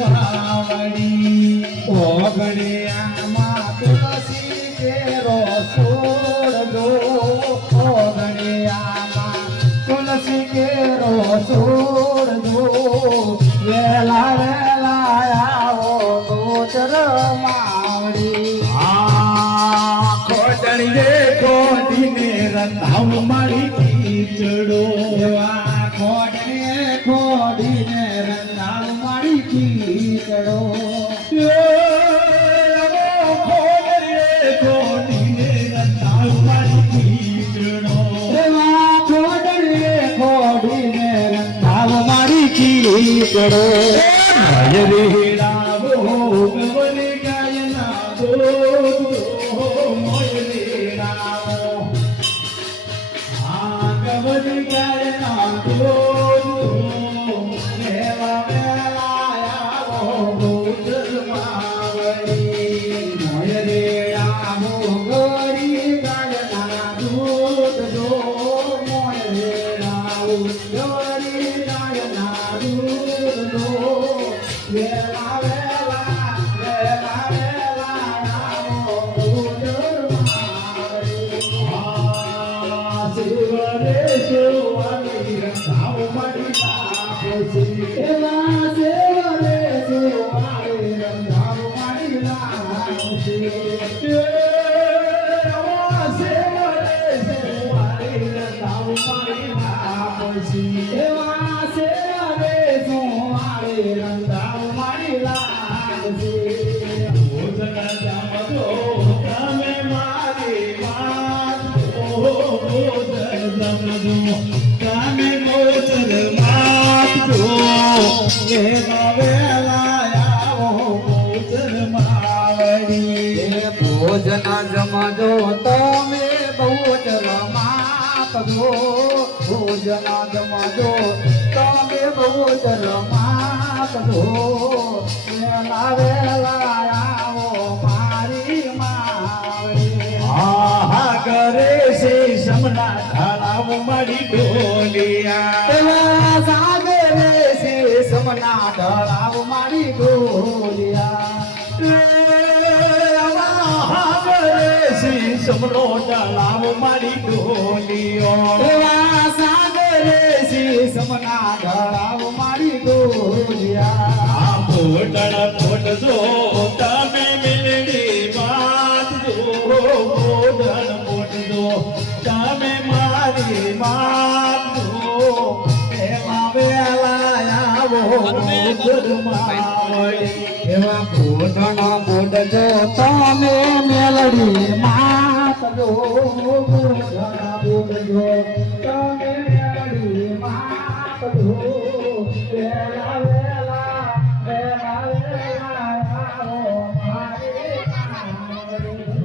માવડી ઓગણિયામાં તુલસી કેરો છોડજો ઓગણિયામાં તુલસી કેરો છોડજો વેલા વેલા આવો ગોચર માવડી ખોટણીએ ખોટીને રંધાવ મારી કીચડો ખોટણીએ ખોટીને રંધાવ મારી કીચડો ખોટણીએ ખોટીને રંધાવ મારી કીચડો ખોટણીએ ખોટીને રંધાવ મારી કીચડો ભોજન જમજો તમે બહુચર માપજો ભોજન જમજો તમે બહુચર માપજો વેલા વેલા આવો મારી માવડી કરે છે સમના ઢાળાવ મારી ડોલિયા સાગરે છે સમના ઢાળાવ મારી ડોલિયા સમરો ઢાળાવ મારી ડોલિયો સાગરે છે સમના ઢાળાવ મારી ડોલિયા પોટણ પોટજો તમે મિલડી માતજો પોટણ પોટજો તમે મારી માતજો એવા વેલા આવો એવા પોટણ પોટજો તમે મેલડી માતજો પોટણ પોટજો તમે મેલડી માતજો વેલા વેલા વેલા વેલા આવો મારી માવડી